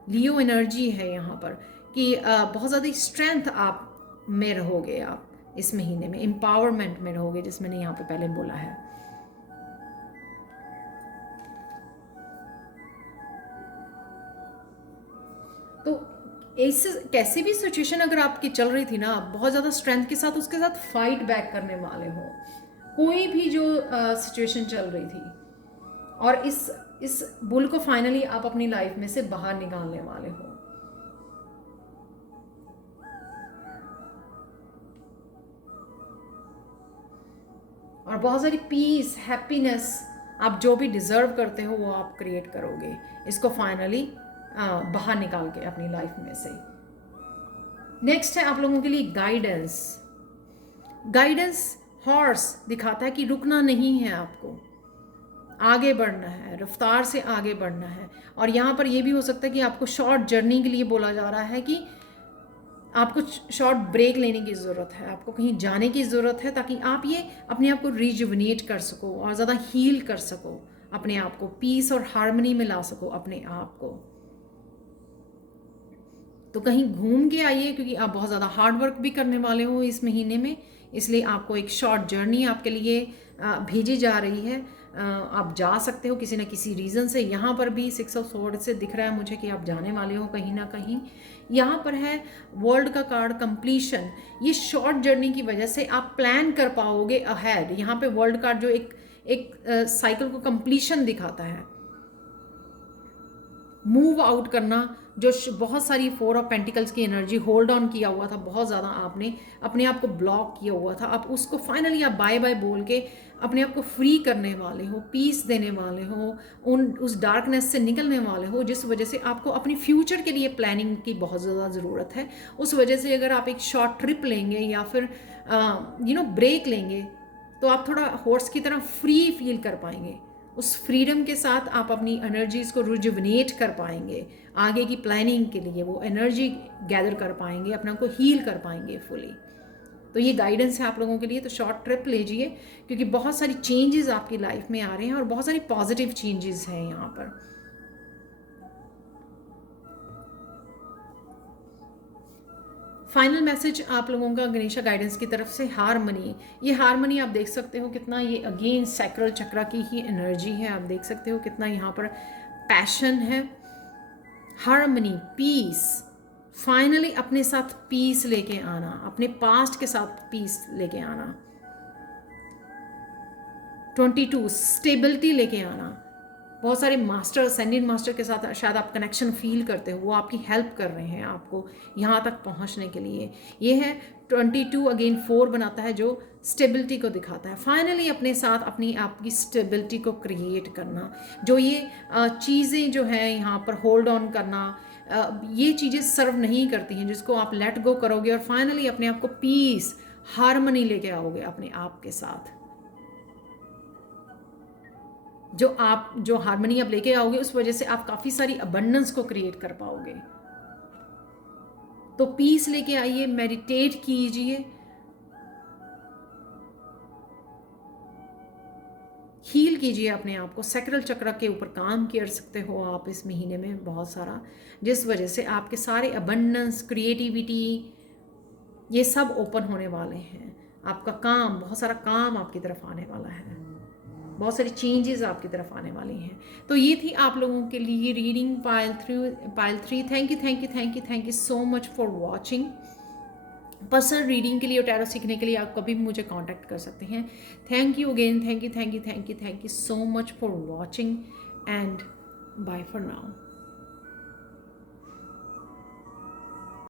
लियो एनर्जी है यहाँ पर कि बहुत ज़्यादा स्ट्रेंथ आप में रहोगे, आप इस महीने में एम्पावरमेंट में रहोगे, जिस मैंने यहाँ पे पहले बोला है। तो ऐसे कैसी भी सिचुएशन अगर आपकी चल रही थी ना, आप बहुत ज़्यादा स्ट्रेंथ के साथ उसके साथ फाइट बैक करने वाले हो, कोई भी जो सिचुएशन चल रही थी, और इस बुल को फाइनली आप अपनी लाइफ में से बाहर निकालने वाले हो। और बहुत सारी पीस, हैप्पीनेस, आप जो भी डिज़र्व करते हो वो आप क्रिएट करोगे, इसको फाइनली बाहर निकाल के अपनी लाइफ में से। नेक्स्ट है आप लोगों के लिए गाइडेंस। गाइडेंस हॉर्स दिखाता है कि रुकना नहीं है, आपको आगे बढ़ना है, रफ्तार से आगे बढ़ना है। और यहाँ पर ये भी हो सकता है कि आपको शॉर्ट जर्नी के लिए बोला जा रहा है कि आपको शॉर्ट ब्रेक लेने की ज़रूरत है, आपको कहीं जाने की ज़रूरत है, ताकि आप ये अपने आप को रिजुवनेट कर सको और ज़्यादा हील कर सको, अपने आप को पीस और हार्मनी में ला सको अपने आप को। तो कहीं घूम के आइए, क्योंकि आप बहुत ज़्यादा हार्ड वर्क भी करने वाले हो इस महीने में, इसलिए आपको एक शॉर्ट जर्नी आपके लिए भेजी जा रही है। आप जा सकते हो किसी न किसी रीज़न से। यहाँ पर भी 6 ऑफ स्वॉर्ड से दिख रहा है मुझे कि आप जाने वाले हो कहीं ना कहीं। यहाँ पर है वर्ल्ड का कार्ड, कंप्लीशन। ये शॉर्ट जर्नी की वजह से आप प्लान कर पाओगे अहेड। यहाँ पे वर्ल्ड कार्ड जो एक साइकिल को कंप्लीशन दिखाता है, मूव आउट करना। जो बहुत सारी 4 ऑफ पेंटिकल्स की एनर्जी होल्ड ऑन किया हुआ था, बहुत ज़्यादा आपने अपने आप को ब्लॉक किया हुआ था, अब उसको फाइनली आप बाय बाय बोल के अपने आप को फ्री करने वाले हो, पीस देने वाले हो, उस डार्कनेस से निकलने वाले हो, जिस वजह से आपको अपनी फ्यूचर के लिए प्लानिंग की बहुत ज़्यादा ज़रूरत है। उस वजह से अगर आप एक शॉर्ट ट्रिप लेंगे या फिर ब्रेक लेंगे, तो आप थोड़ा हॉर्स की तरह फ्री फील कर पाएंगे। उस फ्रीडम के साथ आप अपनी एनर्जीज़ को रिजुवनेट कर पाएंगे, आगे की प्लानिंग के लिए वो एनर्जी गैदर कर पाएंगे, अपना को हील कर पाएंगे फुली। तो ये गाइडेंस है आप लोगों के लिए। तो शॉर्ट ट्रिप लीजिए, क्योंकि बहुत सारी चेंजेस आपकी लाइफ में आ रहे हैं और बहुत सारी पॉजिटिव चेंजेस हैं यहाँ पर। फाइनल मैसेज आप लोगों का गणेशा गाइडेंस की तरफ से, हारमनी। ये हारमनी आप देख सकते हो कितना, ये अगेन सैक्रल चक्रा की ही एनर्जी है। आप देख सकते हो कितना यहाँ पर पैशन है, हारमनी, पीस। फाइनली अपने साथ पीस लेके आना, अपने पास्ट के साथ पीस लेके आना। 22 स्टेबिलिटी लेके आना। बहुत सारे मास्टर, असेंडेंट मास्टर के साथ शायद आप कनेक्शन फील करते हो, वो आपकी हेल्प कर रहे हैं आपको यहाँ तक पहुँचने के लिए। ये है 22 अगेन 4 बनाता है, जो स्टेबिलिटी को दिखाता है। फाइनली अपने साथ अपनी आपकी स्टेबिलिटी को क्रिएट करना। जो ये चीज़ें जो हैं यहाँ पर होल्ड ऑन करना, ये चीज़ें सर्व नहीं करती हैं, जिसको आप लेट गो करोगे और फाइनली अपने आप को पीस, हार्मनी लेके आओगे अपने आप के साथ। जो हार्मनी आप लेके आओगे, उस वजह से आप काफ़ी सारी अबंडेंस को क्रिएट कर पाओगे। तो पीस लेके आइए, मेडिटेट कीजिए, हील कीजिए अपने आप को। सैक्रल चक्र के ऊपर काम कर सकते हो आप इस महीने में बहुत सारा, जिस वजह से आपके सारे अबंडेंस, क्रिएटिविटी, ये सब ओपन होने वाले हैं। आपका काम, बहुत सारा काम आपकी तरफ आने वाला है, बहुत सारी चेंजेस आपकी तरफ आने वाली हैं। तो ये थी आप लोगों के लिए reading pile 3। Thank you so much for watching. Personal reading के लिए और टैरो सीखने के लिए आप कभी भी मुझे कांटेक्ट कर सकते हैं। Thank you again, thank you so much for watching and bye for now.